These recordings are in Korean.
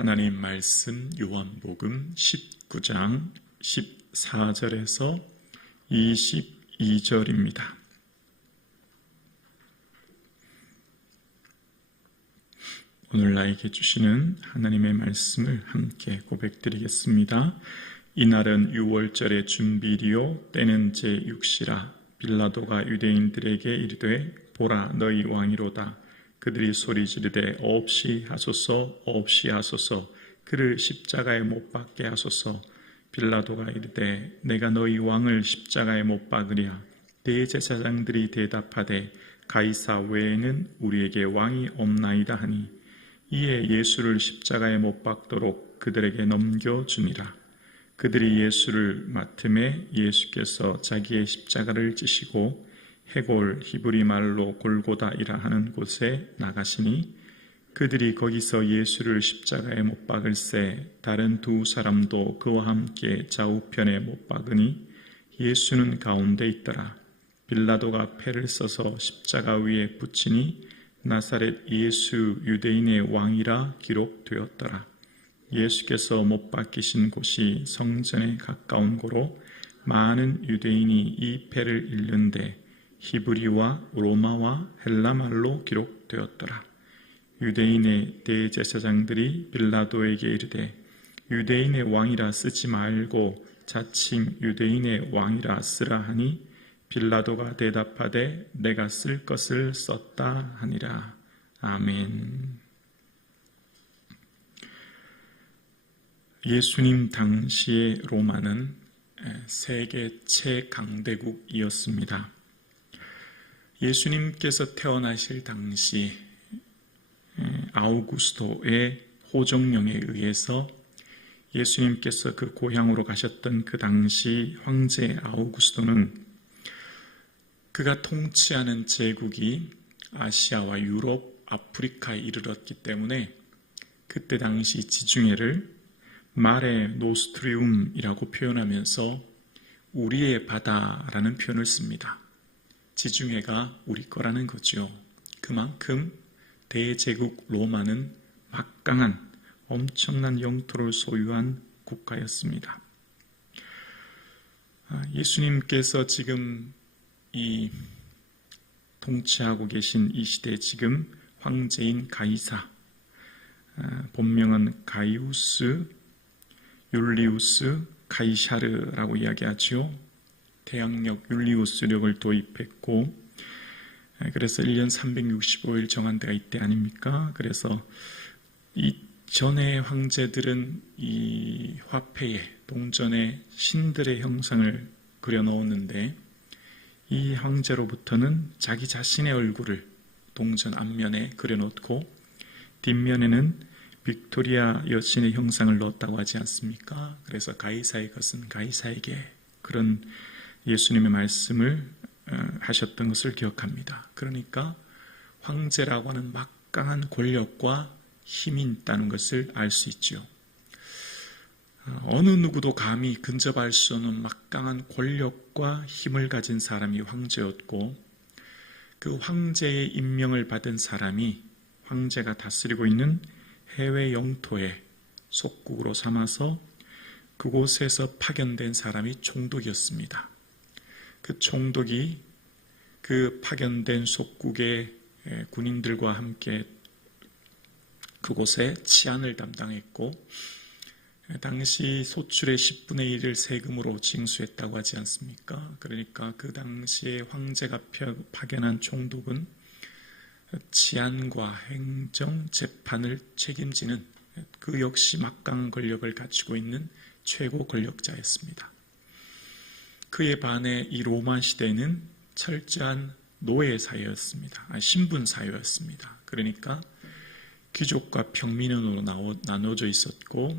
하나님 말씀 요한복음 19장 14절에서 22절입니다. 오늘 나에게 주시는 하나님의 말씀을 함께 고백드리겠습니다. 이날은 유월절의 준비리요 때는 제6시라. 빌라도가 유대인들에게 이르되 보라 너희 왕이로다. 그들이 소리 지르되 없이 하소서 없이 하소서 그를 십자가에 못 박게 하소서. 빌라도가 이르되 내가 너희 왕을 십자가에 못 박으랴. 대제사장들이 대답하되 가이사 외에는 우리에게 왕이 없나이다 하니 이에 예수를 십자가에 못 박도록 그들에게 넘겨주니라. 그들이 예수를 맡음에 예수께서 자기의 십자가를 지시고 해골 히브리 말로 골고다이라 하는 곳에 나가시니 그들이 거기서 예수를 십자가에 못 박을새 다른 두 사람도 그와 함께 좌우편에 못 박으니 예수는 가운데 있더라. 빌라도가 패를 써서 십자가 위에 붙이니 나사렛 예수 유대인의 왕이라 기록되었더라. 예수께서 못 박히신 곳이 성전에 가까운 고로 많은 유대인이 이 패를 읽는데 히브리와 로마와 헬라말로 기록되었더라. 유대인의 대제사장들이 빌라도에게 이르되 유대인의 왕이라 쓰지 말고 자칭 유대인의 왕이라 쓰라 하니 빌라도가 대답하되 내가 쓸 것을 썼다 하니라. 아멘. 예수님 당시의 로마는 세계 최강대국이었습니다. 예수님께서 태어나실 당시 아우구스토의 호정령에 의해서 예수님께서 그 고향으로 가셨던 그 당시 황제 아우구스토는 그가 통치하는 제국이 아시아와 유럽, 아프리카에 이르렀기 때문에 그때 당시 지중해를 마레 노스트리움이라고 표현하면서 우리의 바다라는 표현을 씁니다. 지중해가 우리 거라는 거죠. 그만큼 대제국 로마는 막강한 엄청난 영토를 소유한 국가였습니다. 예수님께서 지금 이 통치하고 계신 이 시대에 지금 황제인 가이사, 본명은 가이우스 율리우스 가이샤르라고 이야기하죠. 대항력 율리우스력을 도입했고 그래서 1년 365일 정한 데가 이때 아닙니까? 그래서 이 전의 황제들은 이 화폐에 동전에 신들의 형상을 그려 넣었는데 이 황제로부터는 자기 자신의 얼굴을 동전 앞면에 그려 놓고 뒷면에는 빅토리아 여신의 형상을 넣었다고 하지 않습니까? 그래서 가이사의 것은 가이사에게 그런 예수님의 말씀을 하셨던 것을 기억합니다. 그러니까 황제라고 하는 막강한 권력과 힘이 있다는 것을 알 수 있죠. 어느 누구도 감히 근접할 수 없는 막강한 권력과 힘을 가진 사람이 황제였고 그 황제의 임명을 받은 사람이 황제가 다스리고 있는 해외 영토에 속국으로 삼아서 그곳에서 파견된 사람이 총독이었습니다. 그 총독이 그 파견된 속국의 군인들과 함께 그곳에 치안을 담당했고 당시 소출의 10분의 1을 세금으로 징수했다고 하지 않습니까? 그러니까 그 당시에 황제가 파견한 총독은 치안과 행정, 재판을 책임지는 그 역시 막강한 권력을 갖추고 있는 최고 권력자였습니다. 그에 반해 이 로마 시대는 철저한 노예사회였습니다. 신분사회였습니다. 그러니까 귀족과 평민으로 나눠져 있었고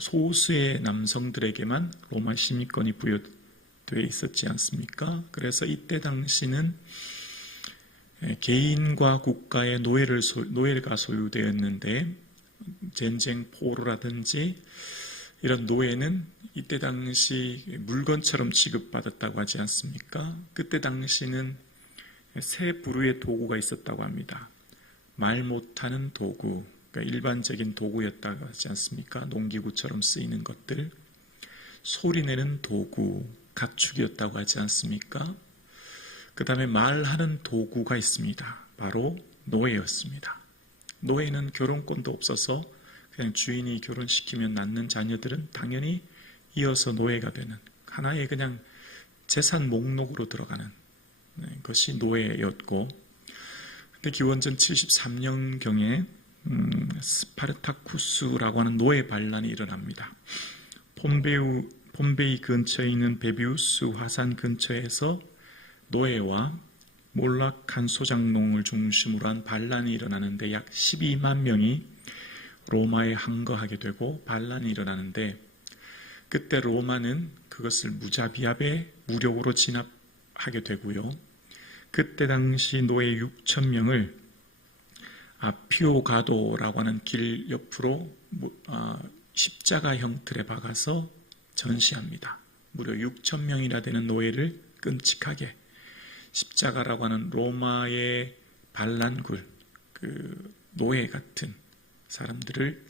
소수의 남성들에게만 로마 시민권이 부여되어 있었지 않습니까? 그래서 이때 당시는 개인과 국가의 노예가 소유되었는데 전쟁 포로라든지 이런 노예는 이때 당시 물건처럼 취급받았다고 하지 않습니까? 그때 당시는 세 부류의 도구가 있었다고 합니다. 말 못하는 도구, 그러니까 일반적인 도구였다고 하지 않습니까? 농기구처럼 쓰이는 것들. 소리내는 도구, 가축이었다고 하지 않습니까? 그 다음에 말하는 도구가 있습니다. 바로 노예였습니다. 노예는 결혼권도 없어서 그냥 주인이 결혼시키면 낳는 자녀들은 당연히 이어서 노예가 되는 하나의 그냥 재산 목록으로 들어가는 것이 노예였고, 근데 기원전 73년경에 스파르타쿠스라고 하는 노예 반란이 일어납니다. 폼베이 근처에 있는 베비우스 화산 근처에서 노예와 몰락한 소작농을 중심으로 한 반란이 일어나는데 약 12만 명이 로마에 항거하게 되고 반란이 일어나는데, 그때 로마는 그것을 무자비하게 무력으로 진압하게 되고요. 그때 당시 노예 6천 명을 아피오가도라고 하는 길 옆으로 십자가 형틀에 박아서 전시합니다. 무려 6천 명이나 되는 노예를 끔찍하게 십자가라고 하는 로마의 반란굴, 그 노예 같은 사람들을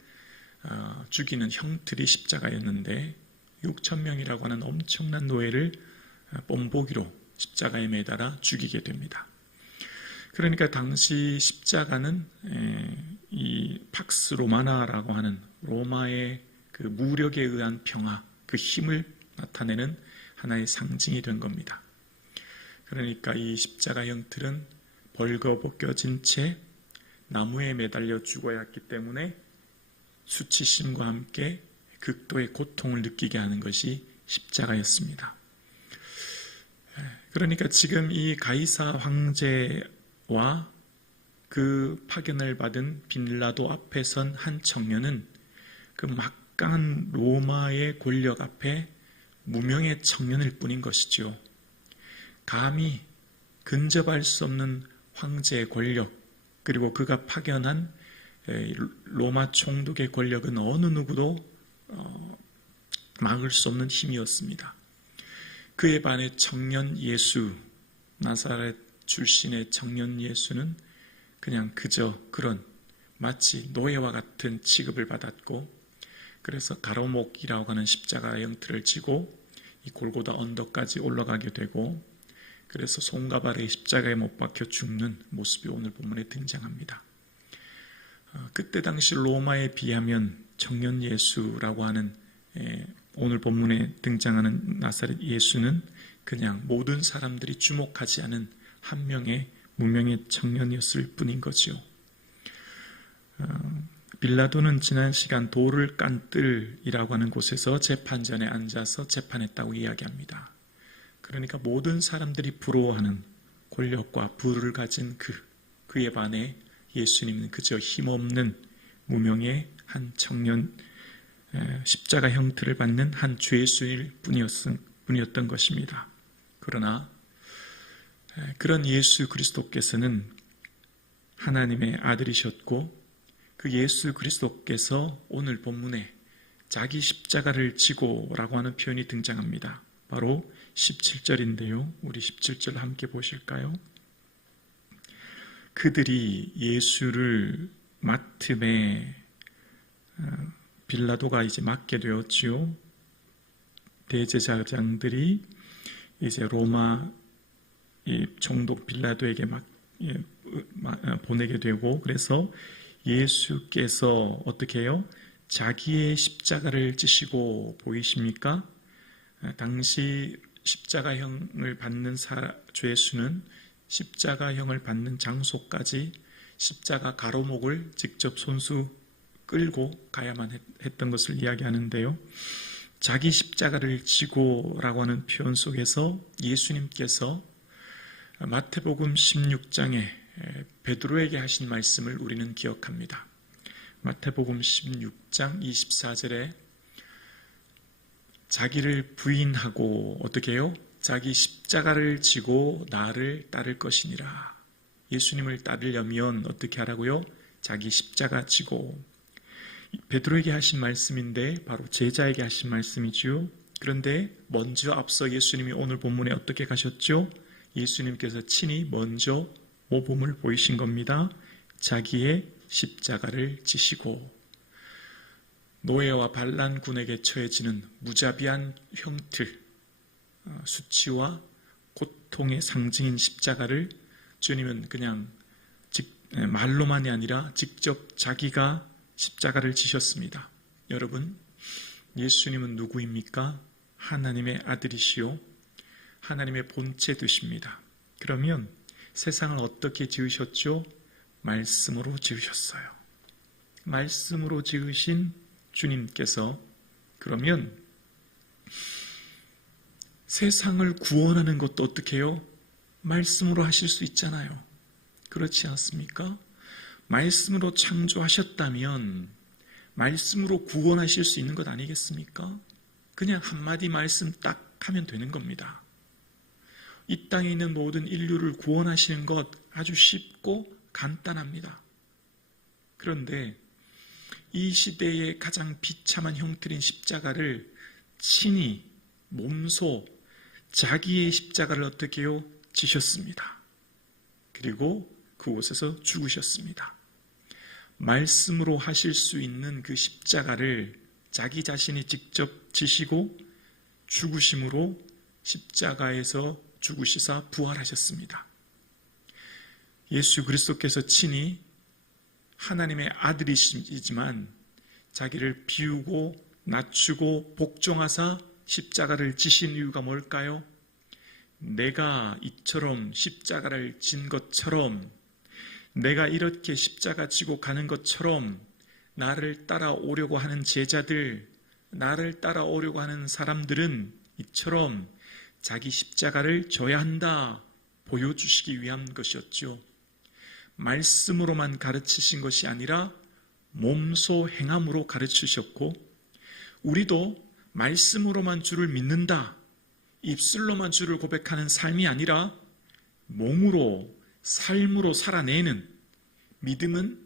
죽이는 형틀이 십자가였는데 6천 명이라고 하는 엄청난 노예를 뽐보기로 십자가에 매달아 죽이게 됩니다. 그러니까 당시 십자가는 이 팍스 로마나라고 하는 로마의 그 무력에 의한 평화, 그 힘을 나타내는 하나의 상징이 된 겁니다. 그러니까 이 십자가 형틀은 벌거벗겨진 채 나무에 매달려 죽어야 했기 때문에 수치심과 함께 극도의 고통을 느끼게 하는 것이 십자가였습니다. 그러니까 지금 이 가이사 황제와 그 파견을 받은 빌라도 앞에 선 한 청년은 그 막강한 로마의 권력 앞에 무명의 청년일 뿐인 것이죠. 감히 근접할 수 없는 황제의 권력, 그리고 그가 파견한 로마 총독의 권력은 어느 누구도 막을 수 없는 힘이었습니다. 그에 반해 청년 예수, 나사렛 출신의 청년 예수는 그냥 그저 그런 마치 노예와 같은 취급을 받았고, 그래서 가로목이라고 하는 십자가 형틀을 지고 이 골고다 언덕까지 올라가게 되고, 그래서 손과 발에 십자가에 못 박혀 죽는 모습이 오늘 본문에 등장합니다. 그때 당시 로마에 비하면 청년 예수라고 하는 오늘 본문에 등장하는 나사렛 예수는 그냥 모든 사람들이 주목하지 않은 한 명의 무명의 청년이었을 뿐인 거지요. 빌라도는 지난 시간 돌을 깐 뜰이라고 하는 곳에서 재판전에 앉아서 재판했다고 이야기합니다. 그러니까 모든 사람들이 부러워하는 권력과 부를 가진 그에 반해 예수님은 그저 힘없는 무명의 한 청년, 십자가 형틀을 받는 한 죄수일 뿐이었던 것입니다. 그러나 그런 예수 그리스도께서는 하나님의 아들이셨고, 그 예수 그리스도께서 오늘 본문에 자기 십자가를 지고라고 하는 표현이 등장합니다. 바로 17절인데요. 우리 17절 함께 보실까요? 그들이 예수를 맡음에 빌라도가 이제 맡게 되었지요. 대제사장들이 이제 로마 총독 빌라도에게 보내게 되고, 그래서 예수께서 어떻게 해요? 자기의 십자가를 지시고 보이십니까? 당시 십자가형을 받는 죄수는 십자가형을 받는 장소까지 십자가 가로목을 직접 손수 끌고 가야만 했던 것을 이야기하는데요. 자기 십자가를 지고라고 하는 표현 속에서 예수님께서 마태복음 16장에 베드로에게 하신 말씀을 우리는 기억합니다. 마태복음 16장 24절에 자기를 부인하고 어떻게 해요? 자기 십자가를 지고 나를 따를 것이니라. 예수님을 따르려면 어떻게 하라고요? 자기 십자가 지고. 베드로에게 하신 말씀인데 바로 제자에게 하신 말씀이지요. 그런데 먼저 앞서 예수님이 오늘 본문에 어떻게 가셨죠? 예수님께서 친히 먼저 모범을 보이신 겁니다. 자기의 십자가를 지시고 노예와 반란군에게 처해지는 무자비한 형틀, 수치와 고통의 상징인 십자가를 주님은 그냥 말로만이 아니라 직접 자기가 십자가를 지셨습니다. 여러분, 예수님은 누구입니까? 하나님의 아들이시요 하나님의 본체 되십니다. 그러면 세상을 어떻게 지으셨죠? 말씀으로 지으셨어요. 말씀으로 지으신 주님께서 그러면 세상을 구원하는 것도 어떻게 해요? 말씀으로 하실 수 있잖아요. 그렇지 않습니까? 말씀으로 창조하셨다면 말씀으로 구원하실 수 있는 것 아니겠습니까? 그냥 한마디 말씀 딱 하면 되는 겁니다. 이 땅에 있는 모든 인류를 구원하시는 것 아주 쉽고 간단합니다. 그런데 이 시대의 가장 비참한 형틀인 십자가를 친히 몸소 자기의 십자가를 어떻게 해요? 지셨습니다. 그리고 그곳에서 죽으셨습니다. 말씀으로 하실 수 있는 그 십자가를 자기 자신이 직접 지시고 죽으심으로 십자가에서 죽으시사 부활하셨습니다. 예수 그리스도께서 친히 하나님의 아들이시지만 자기를 비우고 낮추고 복종하사 십자가를 지신 이유가 뭘까요? 내가 이처럼 십자가를 진 것처럼, 내가 이렇게 십자가 지고 가는 것처럼 나를 따라오려고 하는 제자들, 나를 따라오려고 하는 사람들은 이처럼 자기 십자가를 져야 한다 보여주시기 위한 것이었죠. 말씀으로만 가르치신 것이 아니라 몸소 행함으로 가르치셨고, 우리도 말씀으로만 주를 믿는다, 입술로만 주를 고백하는 삶이 아니라 몸으로, 삶으로 살아내는, 믿음은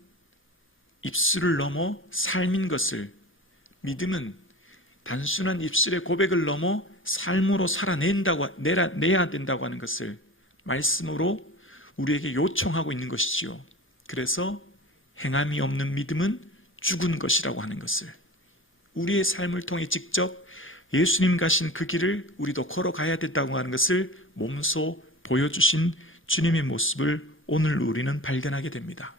입술을 넘어 삶인 것을, 믿음은 단순한 입술의 고백을 넘어 삶으로 내야 된다고 하는 것을 말씀으로 우리에게 요청하고 있는 것이지요. 그래서 행함이 없는 믿음은 죽은 것이라고 하는 것을, 우리의 삶을 통해 직접 예수님 가신 그 길을 우리도 걸어가야 된다고 하는 것을 몸소 보여주신 주님의 모습을 오늘 우리는 발견하게 됩니다.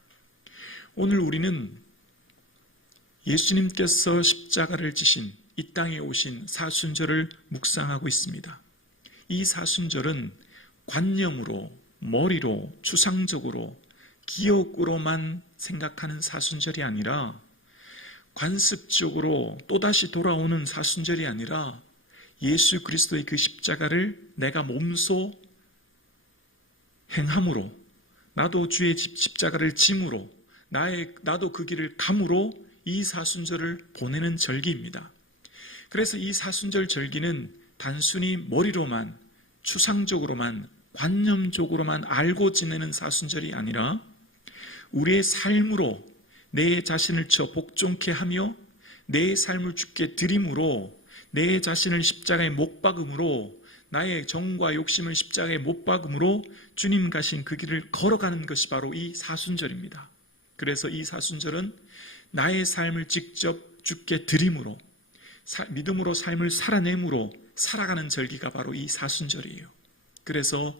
오늘 우리는 예수님께서 십자가를 지신 이 땅에 오신 사순절을 묵상하고 있습니다. 이 사순절은 관념으로, 머리로, 추상적으로, 기억으로만 생각하는 사순절이 아니라, 관습적으로 또다시 돌아오는 사순절이 아니라 예수 그리스도의 그 십자가를 내가 몸소 행함으로, 나도 주의 십자가를 짐으로, 나도 그 길을 감으로 이 사순절을 보내는 절기입니다. 그래서 이 사순절 절기는 단순히 머리로만, 추상적으로만, 관념적으로만 알고 지내는 사순절이 아니라 우리의 삶으로 내 자신을 복종케 하며 내 삶을 주께 드림으로, 내 자신을 십자가에 못 박음으로, 나의 정과 욕심을 십자가에 못 박음으로 주님 가신 그 길을 걸어가는 것이 바로 이 사순절입니다. 그래서 이 사순절은 나의 삶을 직접 주께 드림으로, 믿음으로 삶을 살아내므로 살아가는 절기가 바로 이 사순절이에요. 그래서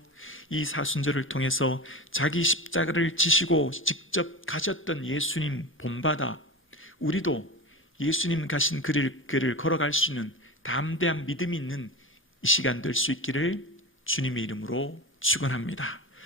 이 사순절을 통해서 자기 십자가를 지시고 직접 가셨던 예수님 본받아 우리도 예수님 가신 그 길을 걸어갈 수 있는 담대한 믿음이 있는 이 시간 될 수 있기를 주님의 이름으로 축원합니다.